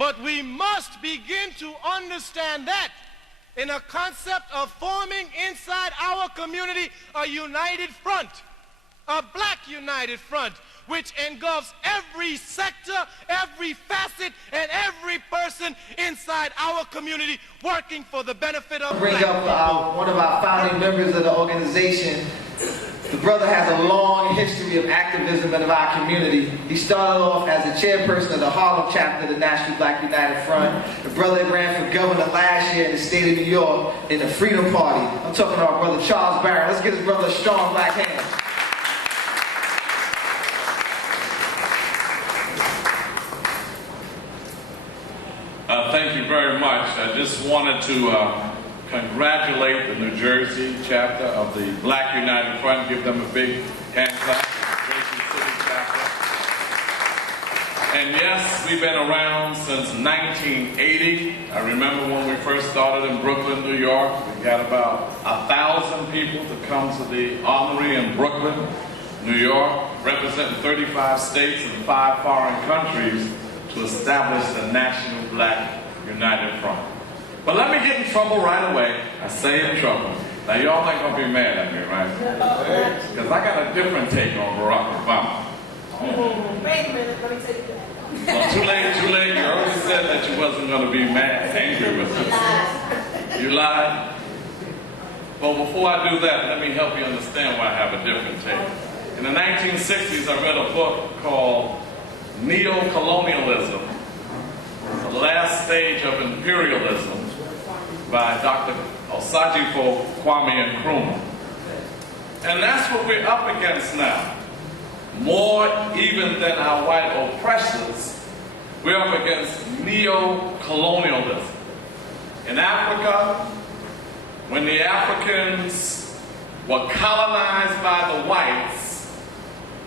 But we must begin to understand that in a concept of forming inside our community a united front, a black united front, which engulfs every sector, every facet, and every person inside our community working for the benefit of Bring up one of our founding members of the organization. The brother has a long history of activism in our community. He started off as the chairperson of the Harlem chapter of the National Black United Front. The brother ran for governor last year in the state of New York in the Freedom Party. I'm talking to our brother Charles Barron. Let's give his brother a strong black hand. Thank you very much. I just wanted to congratulate the New Jersey chapter of the Black United Front. Give them a big hand clap. The Jersey City chapter. And yes, we've been around since 1980. I remember when we first started in Brooklyn, New York. We got about 1,000 people to come to the Armory in Brooklyn, New York, representing 35 states and 5 foreign countries to establish the National Black United Front. But let me get in trouble right away. I say in trouble. Now y'all ain't gonna be mad at me, right? Because I got a different take on Barack Obama. Wait a minute, let me take that. Well, too late. You already said that you wasn't gonna be mad, angry with us. You lied? Well, before I do that, let me help you understand why I have a different take. In the 1960s, I read a book called Neo-Colonialism, the last stage of imperialism, by Dr. Osajifo Kwame Nkrumah. And that's what we're up against now. More even than our white oppressors, we're up against neo-colonialism. In Africa, when the Africans were colonized by the whites,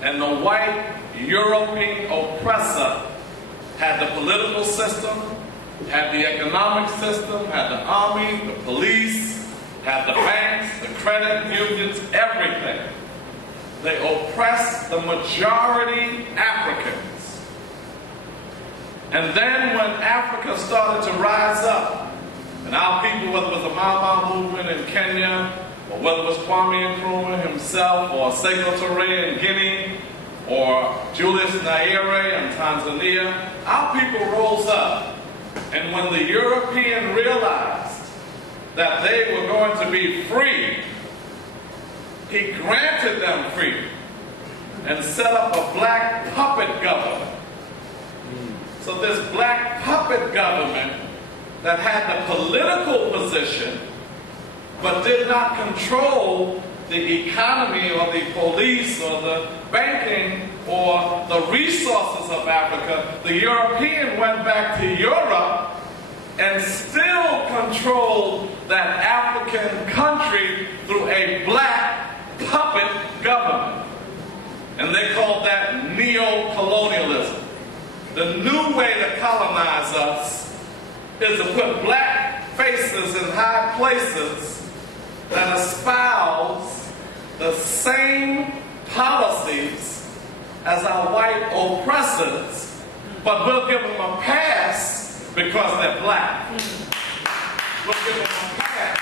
and the white European oppressor had the political system, had the economic system, had the army, the police, had the banks, the credit unions, everything. They oppressed the majority Africans. And then when Africa started to rise up, and our people, whether it was the Mau movement in Kenya, or whether it was Kwame Nkrumah himself, or Sekou Touré in Guinea, or Julius Nyerere in Tanzania, our people rose up. And when the European realized that they were going to be free, he granted them freedom and set up a black puppet government. So this black puppet government that had the political position but did not control the economy or the police or the banking or the resources of Africa, the European went back to Europe and still controlled that African country through a black puppet government. And they called that neo-colonialism. The new way to colonize us is to put black faces in high places that espouse the same policies as our white oppressors, but we'll give them a pass because they're black. We'll give them a pass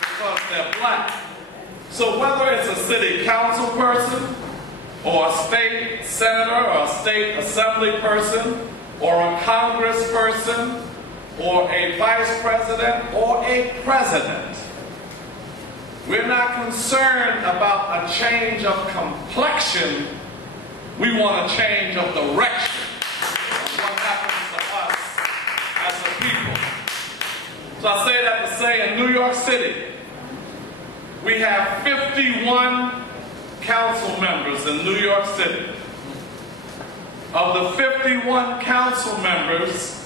because they're black. So whether it's a city council person, or a state senator, or a state assembly person, or a Congress person, or a vice president, or a president, we're not concerned about a change of complexion. We want a change of direction of what happens to us as a people. So I say that to say in New York City, we have 51 council members in New York City. Of the 51 council members,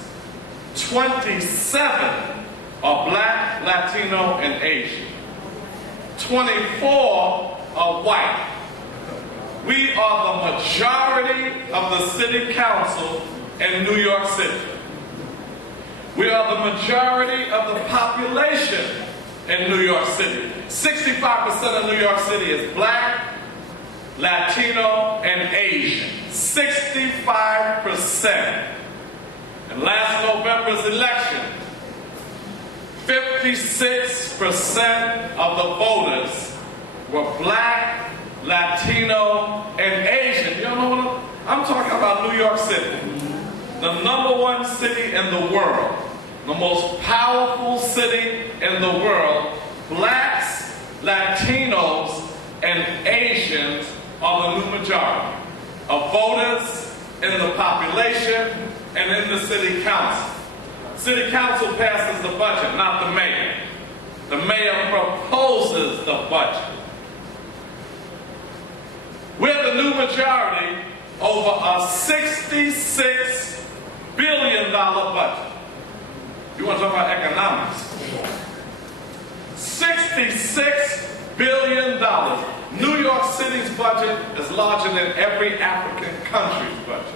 27 are black, Latino, and Asian. 24 are white. We are the majority of the city council in New York City. We are the majority of the population in New York City. 65% of New York City is black, Latino, and Asian. 65%. And last members election, 56% of the voters were black, Latino, and Asian. You know what I'm talking about? New York City, the #1 city in the world, the most powerful city in the world. Blacks, Latinos, and Asians are the new majority of voters in the population and in the city council. City council passes the budget, not the mayor. The mayor proposes the budget. We're the new majority over a $66 billion budget. You want to talk about economics? $66 billion. New York City's budget is larger than every African country's budget.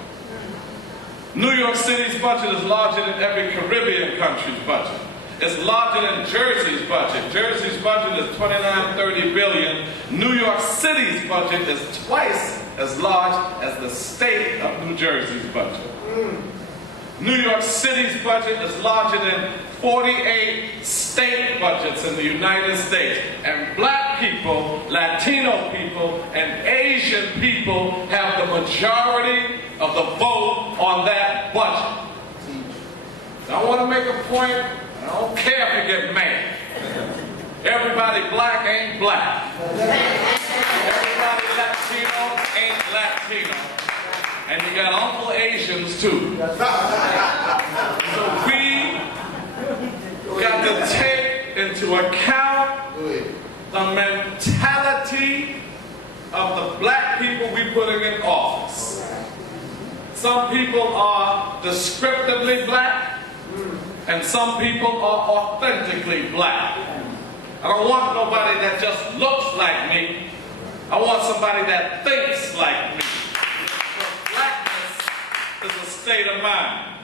New York City's budget is larger than every Caribbean country's budget. It's larger than Jersey's budget. Jersey's budget is 29-30 billion. New York City's budget is twice as large as the state of New Jersey's budget. New York City's budget is larger than 48 state budgets in the United States. And black people, Latino people, and Asian people have the majority of the vote on that budget. I want to make a point. I don't care if you get mad. Everybody black ain't black. Everybody Latino ain't Latino. And you got Uncle Asians too. So we got to take into account the mentality of the black people we putting in office. Some people are descriptively black, and some people are authentically black. I don't want nobody that just looks like me. I want somebody that thinks like me. Blackness is a state of mind.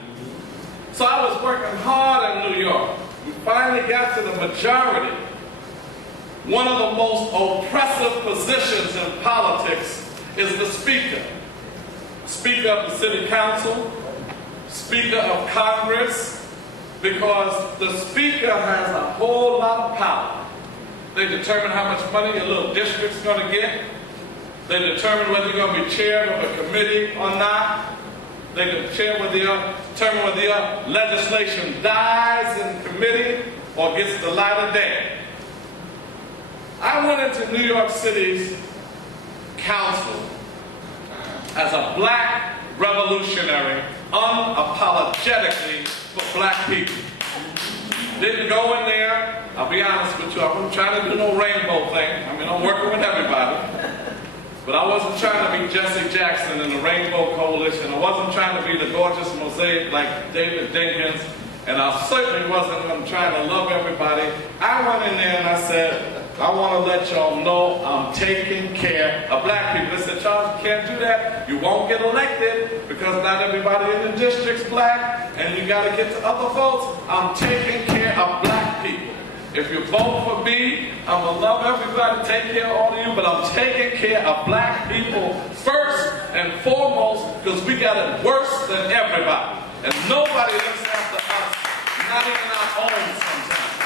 So I was working hard in New York. We finally got to the majority. One of the most oppressive positions in politics is the speaker. Speaker of the city council, speaker of Congress, because the speaker has a whole lot of power. They determine how much money your little district's going to get. They determine whether you're going to be chair of a committee or not. They determine whether your legislation dies in committee or gets the light of day. I went into New York City's council as a black revolutionary, unapologetically for black people. Didn't go in there, I'll be honest with you, I wasn't trying to do no rainbow thing. I mean, I'm working with everybody. But I wasn't trying to be Jesse Jackson in the Rainbow Coalition. I wasn't trying to be the gorgeous mosaic like David Dinkins. And I certainly wasn't trying to love everybody. I went in there and I said, I want to let y'all know I'm taking care of black people. They said, Charles, you can't do that. You won't get elected because not everybody in the district's black and you got to get to other votes. I'm taking care of black people. If you vote for me, I'm going to love everybody, take care of all of you, but I'm taking care of black people first and foremost because we got it worse than everybody. And nobody looks after us, not even our own sometimes.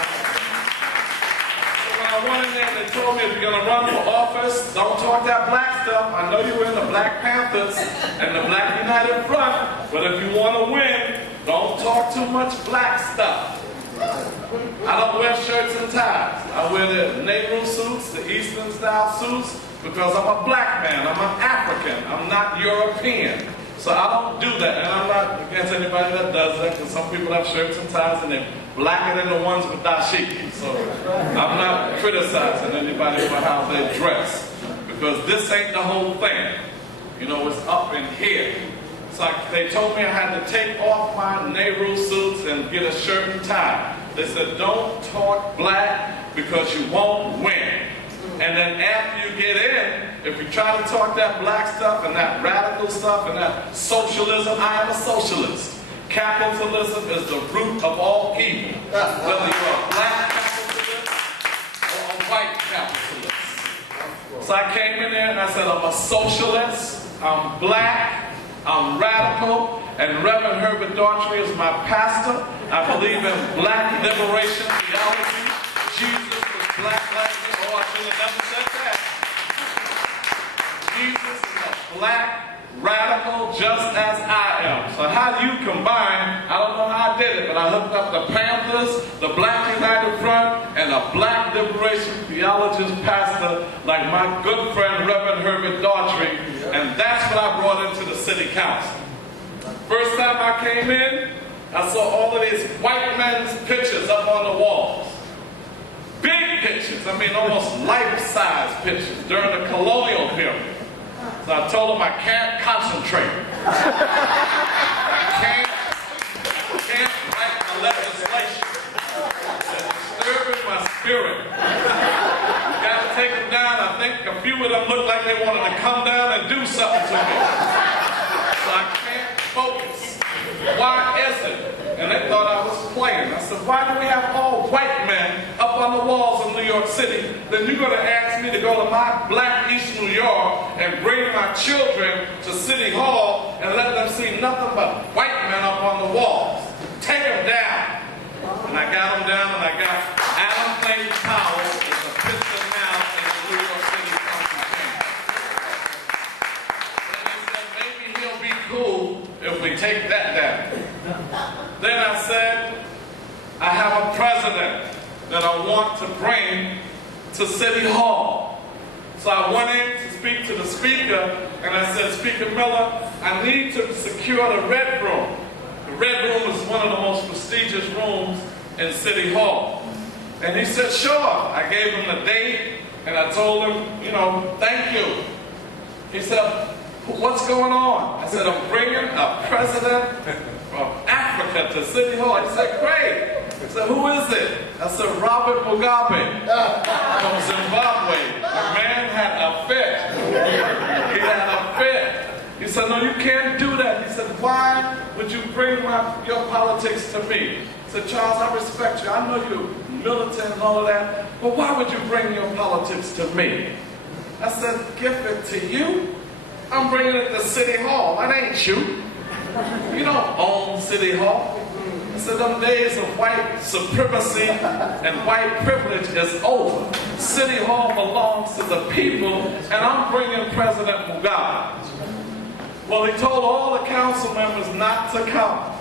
So when I went in there, they told me if you're going to run for office, don't talk that black stuff. I know you were in the Black Panthers and the Black United Front, but if you want to win, don't talk too much black stuff. I don't wear shirts and ties. I wear the Nehru suits, the Eastern style suits, because I'm a black man, I'm an African, I'm not European. So I don't do that, and I'm not against anybody that does that, because some people have shirts and ties and they're blacker than the ones with dashiki. So I'm not criticizing anybody for how they dress, because this ain't the whole thing. You know, it's up in here. So they told me I had to take off my Nehru suits and get a shirt and tie. They said, don't talk black because you won't win. And then after you get in, if you try to talk that black stuff and that radical stuff and that socialism, I am a socialist. Capitalism is the root of all evil. Whether you're a black capitalist or a white capitalist. So I came in there and I said, I'm a socialist, I'm black, I'm radical, and Reverend Herbert Daughtry is my pastor. I believe in black liberation theology. Jesus was black like me. Oh, I should have never said that. Jesus is a black radical just as I am. So how do you combine? I don't know how I did it, but I hooked up the Panthers, the Black United Front, and a black liberation theologist pastor like my good friend Reverend Herbert Daughtry, and that's what I brought into the city council. First time I came in, I saw all of these white men's pictures up on the walls. Big pictures, I mean almost life-size pictures during the colonial period. So I told him I can't concentrate. I can't write my legislation. It's disturbing my spirit. Got to take them down. I think a few of them looked like they wanted to come down and do something to me. So I can't focus. Why is it? And they thought I was playing. I said, why do we have all white men up on the walls of New York City? Then you're going to ask me to go to my black East New York and bring my children to City Hall and let them see nothing but white men up on the walls. Take them down. And I got them down, and I got Adam Clayton Powell as a picture now in the New York City Council chamber. And they said, maybe he'll be cool if we take that down. Then I said, I have a president that I want to bring to City Hall. So I went in to speak to the speaker, and I said, Speaker Miller, I need to secure the Red Room. The Red Room is one of the most prestigious rooms in City Hall. And he said, sure. I gave him the date, and I told him, you know, thank you. He said, what's going on? I said, I'm bringing a president from Africa to City Hall. He said, great. I said, who is it? I said, Robert Mugabe from Zimbabwe. The man had a fit. He had a fit. He said, no, you can't do that. He said, why would you bring your politics to me? I said, Charles, I respect you. I know you're militant and all of that, but why would you bring your politics to me? I said, give it to you. I'm bringing it to City Hall. That ain't you. You don't own City Hall. I said, them days of white supremacy and white privilege is over. City Hall belongs to the people, and I'm bringing President Mugabe. Well, he told all the council members not to come.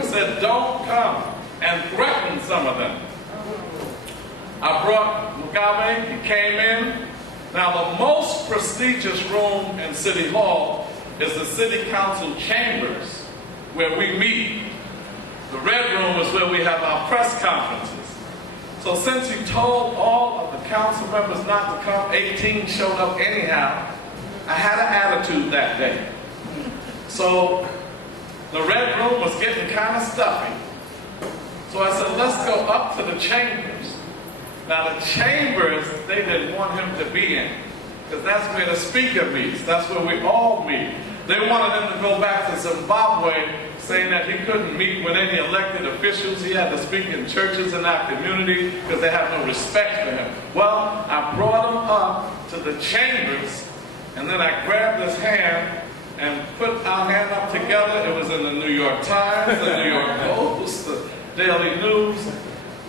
He said, don't come, and threatened some of them. I brought Mugabe, he came in. Now, the most prestigious room in City Hall is the City Council chambers, where we meet. The Red Room is where we have our press conferences. So since you told all of the council members not to come, 18 showed up anyhow, I had an attitude that day. So the Red Room was getting kind of stuffy. So I said, let's go up to the chambers. Now the chambers, they didn't want him to be in, because that's where the speaker meets. That's where we all meet. They wanted him to go back to Zimbabwe, saying that he couldn't meet with any elected officials. He had to speak in churches in our community because they have no respect for him. Well, I brought him up to the chambers, and then I grabbed his hand and put our hand up together. It was in the New York Times, the New York Post, the Daily News,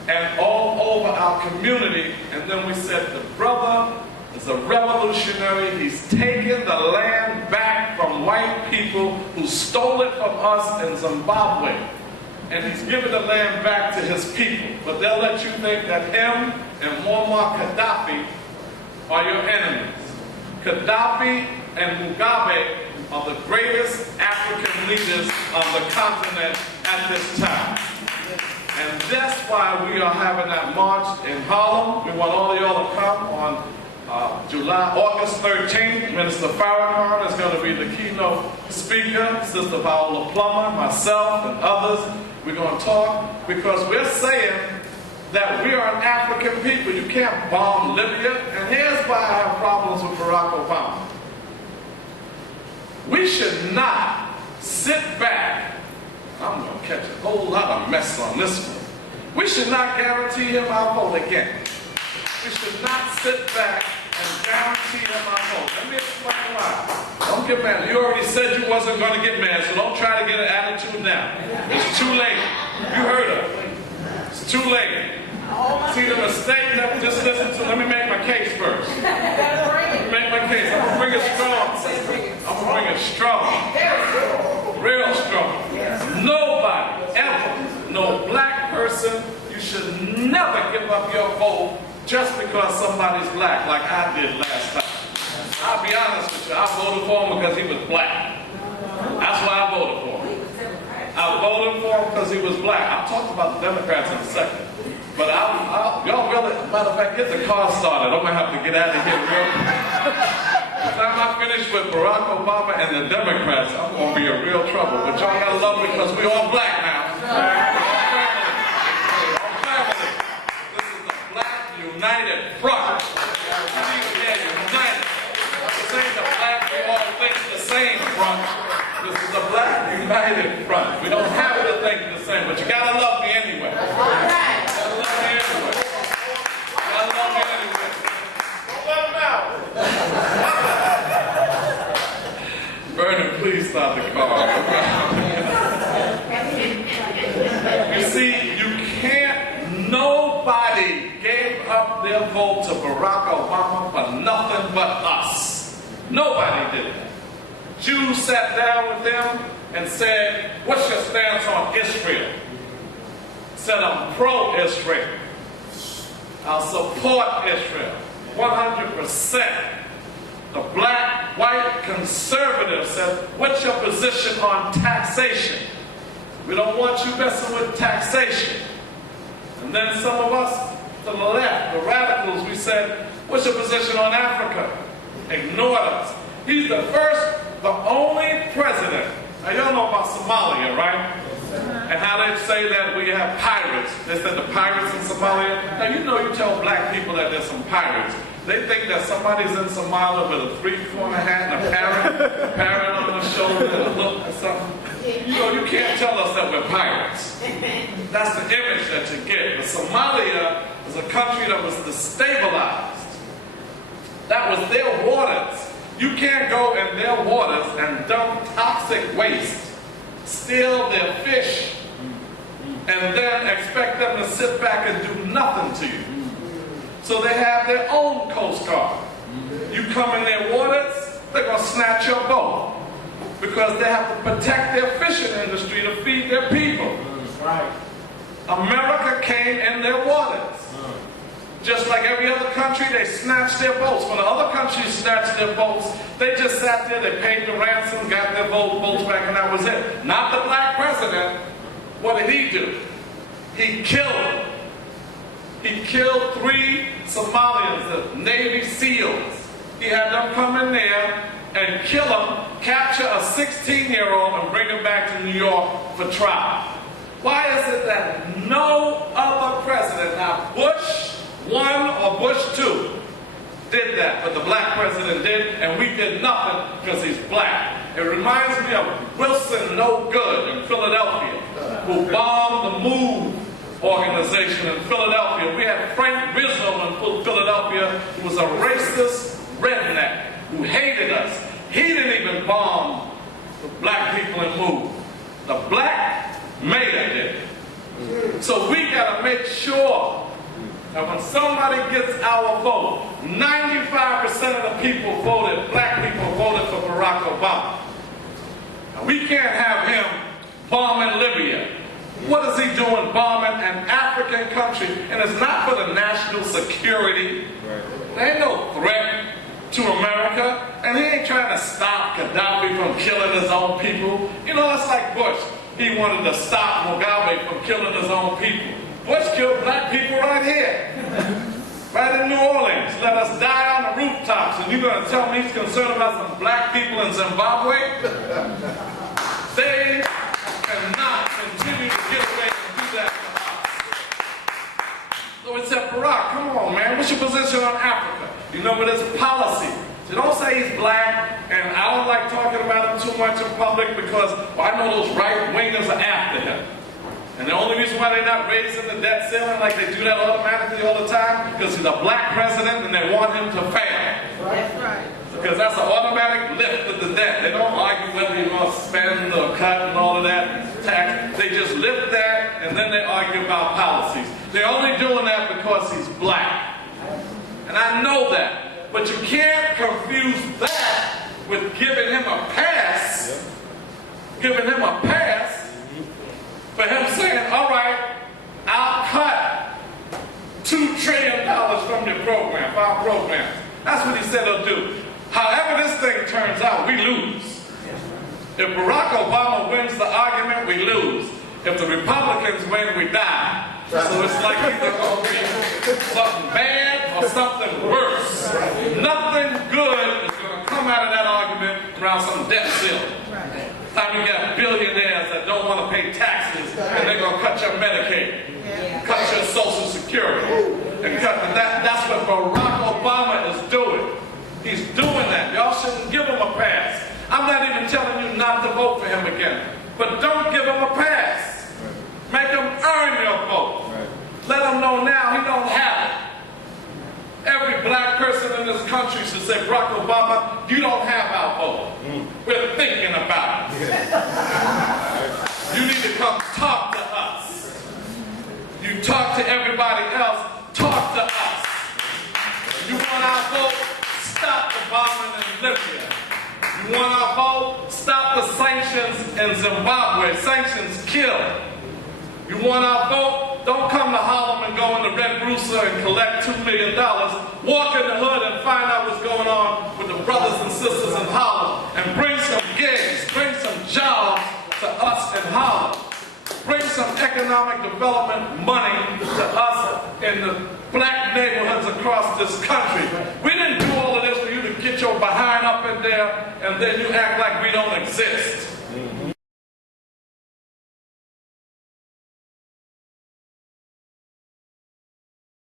and all over our community. And then we said, the brother is a revolutionary. He's taken the land back from white people who stole it from us in Zimbabwe. And he's given the land back to his people. But they'll let you think that him and Muammar Gaddafi are your enemies. Gaddafi and Mugabe are the greatest African leaders on the continent at this time. And that's why we are having that march in Harlem. We want all of y'all to come on August 13th. Minister Farrakhan is going to be the keynote speaker. Sister Viola Plummer, myself, and others. We're going to talk because we're saying that we are an African people. You can't bomb Libya. And here's why I have problems with Barack Obama. We should not sit back. I'm going to catch a whole lot of mess on this one. We should not guarantee him our vote again. We should not sit back and guarantee him our vote. Let me explain why. Don't get mad. You already said you wasn't going to get mad, so don't try to get an attitude now. It's too late. You heard her. It's too late. See the mistake? Just listen to. Let me make my case first. Let me make my case. I'm gonna bring it strong. I'm gonna bring it strong. Real strong. Nobody ever, no black person, you should never give up your vote just because somebody's black, like I did last time. I'll be honest with you, I voted for him because he was black. That's why I voted for him. I voted for him because he was black. I'll talk about the Democrats in a second. But y'all really, matter of fact, get the car started. I'm going to have to get out of here real quick. By the time I finish with Barack Obama and the Democrats, I'm going to be in real trouble. But y'all got to love me because we all black now. We're all family. This is the Black United Front. Yeah, united. This ain't the black, we all think the same front. This is the Black United Front. We don't have to think the same, but you got to love me anyway. Vernon, please stop the car. You see, you can't, nobody gave up their vote to Barack Obama for nothing but us. Nobody did that. Jews sat down with them and said, what's your stance on Israel? Said, I'm pro-Israel. I'll support Israel 100%. The black, white conservative said, what's your position on taxation? We don't want you messing with taxation. And then some of us to the left, the radicals, we said, what's your position on Africa? Ignored us. He's the first, the only president. Now y'all know about Somalia, right? And how they say that we have pirates. They said the pirates in Somalia. Now you know, you tell black people that there's some pirates. They think that somebody's in Somalia with a three-corner hat and a parrot on the shoulder and a look or something. You know, you can't tell us that we're pirates. That's the image that you get. But Somalia was a country that was destabilized. That was their waters. You can't go in their waters and dump toxic waste, steal their fish, and then expect them to sit back and do nothing to you. So they have their own Coast Guard. You come in their waters, they're going to snatch your boat because they have to protect their fishing industry to feed their people. Right. America came in their waters. Just like every other country, they snatched their boats. When the other countries snatched their boats, they just sat there, they paid the ransom, got their boats back, and that was it. Not the black president. What did he do? He killed them. He killed 3 Somalians, the Navy SEALs. He had them come in there and kill them, capture a 16-year-old and bring him back to New York for trial. Why is it that no other president, not Bush 1 or Bush 2, did that, but the black president did, and we did nothing because he's black? It reminds me of Wilson No Good in Philadelphia, who bombed the MOVE organization in Philadelphia. We had Frank Rizzo in Philadelphia, who was a racist redneck who hated us. He didn't even bomb the black people in MOVE. The black mayor did. So we got to make sure that when somebody gets our vote, 95% of the people voted, black people voted for Barack Obama. Now, we can't have him bombing Libya. What is he doing bombing an African country? And it's not for the national security. There ain't no threat to America. And he ain't trying to stop Gaddafi from killing his own people. You know, that's like Bush. He wanted to stop Mugabe from killing his own people. Bush killed black people right here. Right in New Orleans. Let us die on the rooftops. And you're going to tell me he's concerned about some black people in Zimbabwe? They cannot continue to get away and do that to us. So we said, Barack, come on, man. What's your position on Africa? You know, with his policy. So don't say he's black, and I don't like talking about him too much in public because, well, I know those right-wingers are after him. And the only reason why they're not raising the debt ceiling like they do that automatically all the time, because he's a black president and they want him to fail. That's right. The because that's an automatic lift of the debt. They don't argue whether you're going to spend or cut and all of that tax. They just lift that and then they argue about policies. They're only doing that because he's black. And I know that. But you can't confuse that with giving him a pass. Giving him a pass for him saying, all right, I'll cut $2 trillion from your program, from our programs. That's what he said he'll do. However this thing turns out, we lose. If Barack Obama wins the argument, we lose. If the Republicans win, we die. So it's like either going to be something bad or something worse. Nothing good is going to come out of that argument around some debt ceiling. Time you got billionaires that don't want to pay taxes and they're going to cut your Medicaid, cut your Social Security, and cut that's what Barack Obama is doing. He's doing that. Y'all shouldn't give him a pass. I'm not even telling you not to vote for him again, but don't give him a pass. Make him earn your vote. Let him know now he don't have it. Every black person in this country should say, Barack Obama, you don't have our vote. We're thinking about it. You need to come talk to us. You talk to everybody else, talk to us. You want our vote? Stop the bombing in Libya. You want our vote? Stop the sanctions in Zimbabwe. Sanctions kill. You want our vote? Don't come to Harlem and go in the Red Bruiser and collect $2 million. Walk in the hood and find out what's going on with the brothers and sisters in Harlem and bring some gigs, bring some jobs to us in Harlem. Bring some economic development money to us in the black neighborhoods across this country. We didn't do all of this for you to get your behind up in there and then you act like we don't exist.